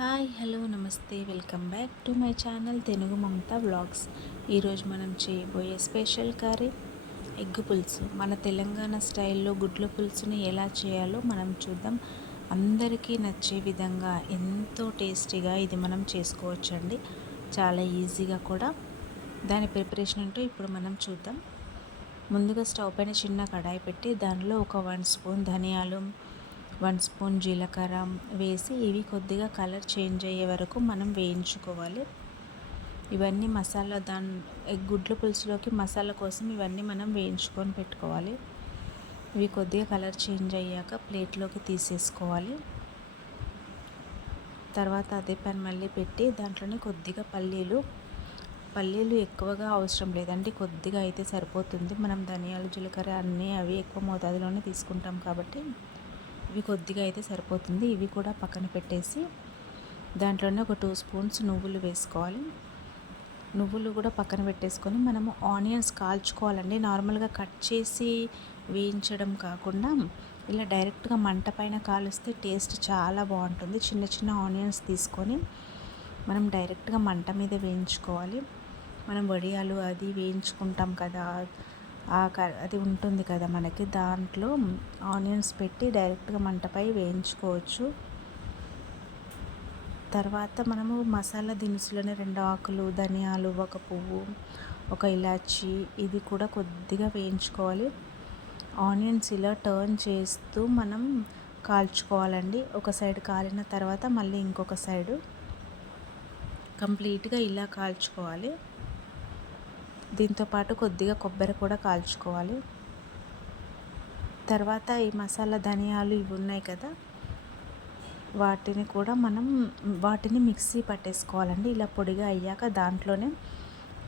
Hi hello నమస్తే welcome back to my channel Telugu Mamata vlogs. ఈరోజు మనం చేయబోయే స్పెషల్ కర్రీ ఎగ్ పులుసు. మన తెలంగాణ స్టైల్లో గుడ్ల పులుసుని ఎలా చేయాలో మనం చూద్దాం. అందరికీ నచ్చే విధంగా ఎంతో టేస్టీగా ఇది మనం చేసుకోవచ్చండి. చాలా ఈజీగా కూడా. దాని ప్రిపరేషన్ ఏంటో ఇప్పుడు మనం చూద్దాం. ముందుగా స్టవ్ పైన చిన్న కడాయి పెట్టి దానిలో ఒక 1 స్పూన్ ధనియాలు, 1 స్పూన్ జీలకర్ర వేసి ఇవి కొద్దిగా కలర్ చేంజ్ అయ్యే వరకు మనం వేయించుకోవాలి. ఇవన్నీ మసాలా గుడ్ల పులుసులోకి మసాలా కోసం ఇవన్నీ మనం వేయించుకొని పెట్టుకోవాలి. ఇవి కొద్దిగా కలర్ చేంజ్ అయ్యాక ప్లేట్లోకి తీసేసుకోవాలి. తర్వాత అదే పాన్ మళ్ళీ పెట్టి దాంట్లోనే కొద్దిగా పల్లీలు ఎక్కువగా అవసరం లేదండి, కొద్దిగా అయితే సరిపోతుంది. మనం ధనియాలు జీలకర్ర అవి ఎక్కువ మోతాదులోనే తీసుకుంటాం కాబట్టి ఇవి కొద్దిగా అయితే సరిపోతుంది. ఇవి కూడా పక్కన పెట్టేసి దాంట్లోనే ఒక 2 స్పూన్స్ నువ్వులు వేసుకోవాలి. నువ్వులు కూడా పక్కన పెట్టేసుకొని మనము ఆనియన్స్ కాల్చుకోవాలండి. నార్మల్గా కట్ చేసి వేయించడం కాకుండా ఇలా డైరెక్ట్గా మంట పైన కాలుస్తే టేస్ట్ చాలా బాగుంటుంది. చిన్న చిన్న ఆనియన్స్ తీసుకొని మనం డైరెక్ట్గా మంట మీద వేయించుకోవాలి. మనం వడియాలు అది వేయించుకుంటాం కదా, అది ఉంటుంది కదా మనకి, దాంట్లో ఆనియన్స్ పెట్టి డైరెక్ట్గా మంటపై వేయించుకోవచ్చు. తర్వాత మనము మసాలా దినుసులని 2 ఆకులు, ధనియాలు, 1 పువ్వు, 1 ఇలాచి ఇది కూడా కొద్దిగా వేయించుకోవాలి. ఆనియన్స్ ఇలా టర్న్ చేస్తూ మనం కాల్చుకోవాలండి. ఒక సైడ్ కాలిన తర్వాత మళ్ళీ ఇంకొక సైడు కంప్లీట్గా ఇలా కాల్చుకోవాలి. దీంతోపాటు కొద్దిగా కొబ్బరి కూడా కాల్చుకోవాలి. తర్వాత ఈ మసాలా ధనియాలు ఇవి ఉన్నాయి కదా, వాటిని మిక్సీ పట్టేసుకోవాలండి. ఇలా పొడిగా అయ్యాక దాంట్లోనే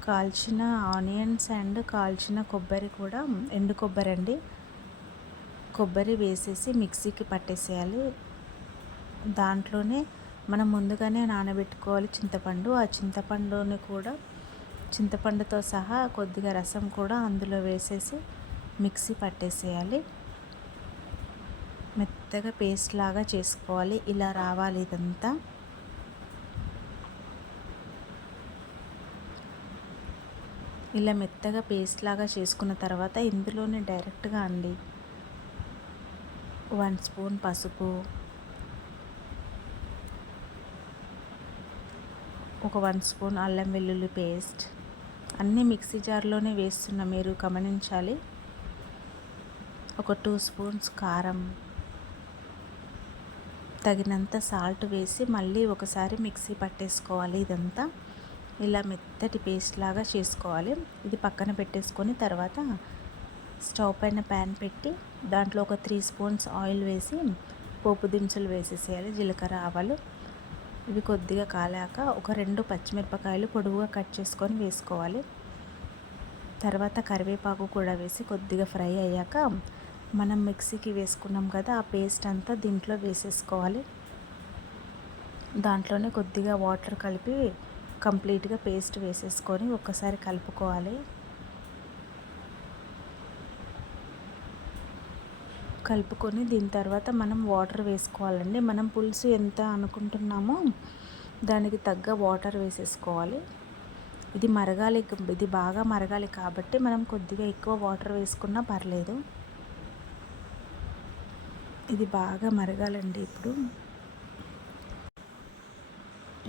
కాల్చిన ఆనియన్స్ అండ్ కాల్చిన కొబ్బరి కూడా, ఎండు కొబ్బరి అండి, కొబ్బరి వేసేసి మిక్సీకి పట్టేసేయాలి. దాంట్లోనే మనం ముందుగానే నానబెట్టుకోవాలి చింతపండు. ఆ చింతపండుతో సహా కొద్దిగా రసం కూడా అందులో వేసేసి మిక్సీ పట్టేసేయాలి. మెత్తగా పేస్ట్ లాగా చేసుకోవాలి. ఇలా రావాలి ఇదంతా. ఇలా మెత్తగా పేస్ట్ లాగా చేసుకున్న తర్వాత ఇందులోనే డైరెక్ట్గా అండి 1 స్పూన్ పసుపు, ఒక 1 స్పూన్ అల్లం వెల్లుల్లి పేస్ట్, అన్నీ మిక్సీ జార్లోనే వేస్తున్నా, మీరు గమనించాలి. ఒక 2 స్పూన్స్ కారం, తగినంత సాల్ట్ వేసి మళ్ళీ ఒకసారి మిక్సీ పట్టేసుకోవాలి. ఇదంతా ఇలా మెత్తటి పేస్ట్ లాగా చేసుకోవాలి. ఇది పక్కన పెట్టేసుకొని తర్వాత స్టవ్ పైన ప్యాన్ పెట్టి దాంట్లో ఒక 3 స్పూన్స్ ఆయిల్ వేసి పోపు దినుసులు వేసేసేయాలి. జీలకర్ర, ఆవాలు ఇవి కొద్దిగా కాలాక ఒక 2 పచ్చిమిరపకాయలు పొడవుగా కట్ చేసుకొని వేసుకోవాలి. తర్వాత కరివేపాకు కూడా వేసి కొద్దిగా ఫ్రై అయ్యాక మనం మిక్సీకి వేసుకున్నాం కదా, ఆ పేస్ట్ అంతా దీంట్లో వేసేసుకోవాలి. దాంట్లోనే కొద్దిగా వాటర్ కలిపి కంప్లీట్గా పేస్ట్ వేసేసుకొని ఒక్కసారి కలుపుకోవాలి. కలుపుకొని దీని తర్వాత మనం వాటర్ వేసుకోవాలండి. మనం పులుసు ఎంత అనుకుంటున్నామో దానికి తగ్గ వాటర్ వేసేసుకోవాలి. ఇది బాగా మరగాలి కాబట్టి మనం కొద్దిగా ఎక్కువ వాటర్ వేసుకున్నా పర్లేదు. ఇది బాగా మరగాలండి. ఇప్పుడు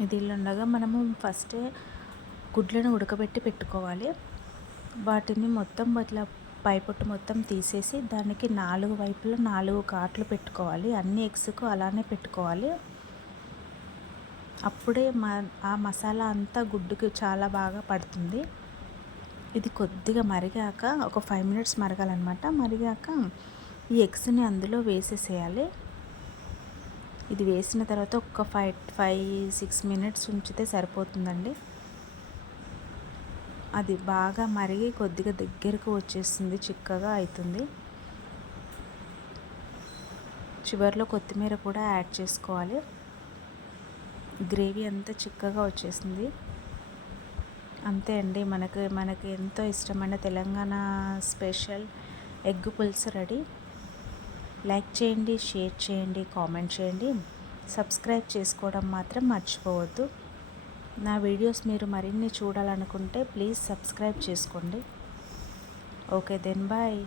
ఇది ఉండగా మనము ఫస్టే గుడ్లను ఉడకబెట్టి పెట్టుకోవాలి. వాటిని మొత్తం ఇట్లా పైపొట్టు మొత్తం తీసేసి దానికి 4 వైపులా 4 ఘాట్లు పెట్టుకోవాలి. అన్ని ఎగ్స్కు అలానే పెట్టుకోవాలి. అప్పుడే ఆ మసాలా అంతా గుడ్డుకి చాలా బాగా పడుతుంది. ఇది కొద్దిగా మరిగాక ఒక 5 మినిట్స్ మరగాలన్నమాట. మరిగాక ఈ ఎగ్స్ని అందులో వేసేసేయాలి. ఇది వేసిన తర్వాత ఒక 5-6 మినిట్స్ ఉంచితే సరిపోతుందండి. అది బాగా మరిగి కొద్దిగా దగ్గరకు వచ్చేస్తుంది, చిక్కగా అవుతుంది. చివరిలో కొత్తిమీర కూడా యాడ్ చేసుకోవాలి. గ్రేవీ అంతా చిక్కగా వచ్చేసింది. అంతే అండి, మనకి ఎంతో ఇష్టమైన Telangana special egg pulusu ready. Like చేయండి, షేర్ చేయండి, కామెంట్ చేయండి, సబ్స్క్రైబ్ చేసుకోవడం మాత్రం మర్చిపోవద్దు. నా వీడియోస్ మీరు మరిన్ని చూడాలనుకుంటే ప్లీజ్ సబ్స్క్రైబ్ చేసుకోండి. Okay then bye.